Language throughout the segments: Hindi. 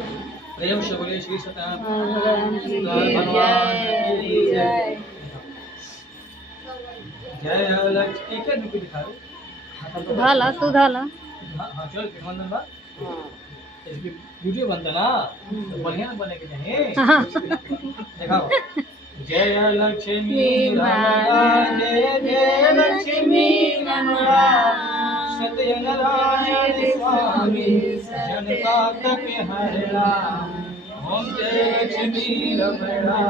प्रेम से बोलिए श्री सत्यनारायण भगवान की भगवान की जय जय। जय लक्ष्मी के नुकी दिखा रहे धाला तू धाला। हाँ चल के वंदन बा इसकी वीडियो बनता ना तो बढ़िया बने के चाहिए दिखाओ जय लक्ष्मी रमणा जय जय लक्ष्मी रमणा सत्यनारायण स्वामी जनता तक हरला ओम जय लक्ष्मी रमणा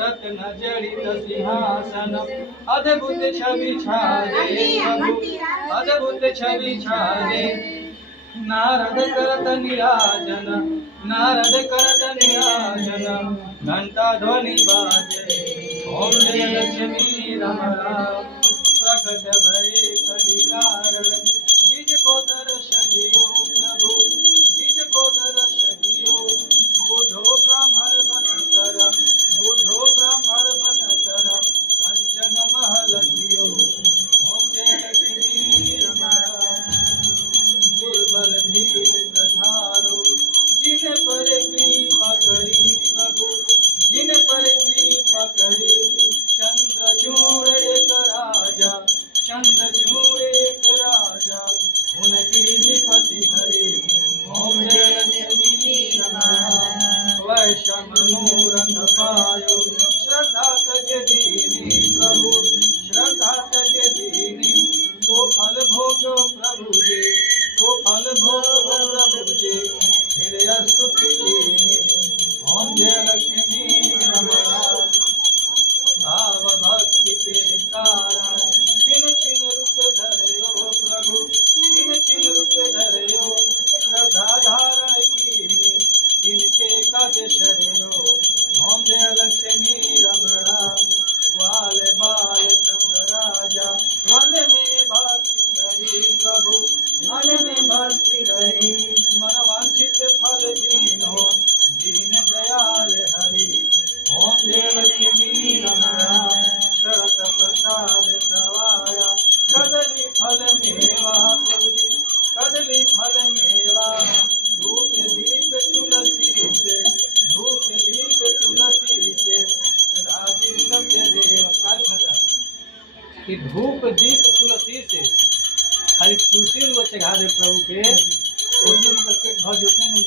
रत्न जड़ित सिंहासन अद्भुत छवि छारे अद्भुत छवि छारे नारद करत निराजन नारद करत निराजन घंटा ध्वनि बाजे ओम जय लक्ष्मी रमणा प्रकट भये कलिकार जिज को दर्श दियो प्रभु जिज को दर्श दियो बुधो ब्राह्मण बन कर बुधो ब्राह्मण बन कर कंचन महल कियो ओम जय लक्ष्मी रमणा दुर्बल भील कठारो जिन पर कृपा करी प्रभु जिन पर कृपा करी चंद्रचूड़ एक राजा चंद्रचूड़ एक राजा उनकी विपति हरे ओम जय लक्ष्मी रमणा वैश्य मनोरथ पायो श्रद्धा तज दीनी प्रभु श्रद्धा तज दीनी तो फल भोगो प्रभु जी तो फल भोगो प्रभु जी फिर स्तुति दीनी ओम जय लक्ष्मी रमणा भाव भक्ति के कारण छिन छिन रूप धरयो प्रभु छिन छिन रूप धरयो श्रद्धा धारण कीनी इनके कद शरयो ओम जय लक्ष्मी रमणा ग्वाल बाल संग राजा वन में भक्ति करी प्रभु वन में भक्ति करी मन वांछित फल दीनो दीन दयाल हरि ओम जय लक्ष्मी रमणा शरत प्रसाद सवाया कदली फल मेवा प्रभु जी कदली फल मेवा धूप दीप तुलसी से धूप दीप तुलसी से राजी सत्य देव काल घटा कि धूप दीप तुलसी से खाली तुलसी वो चढ़ा दे प्रभु के तो उसमें उनका पेट भर जोतने में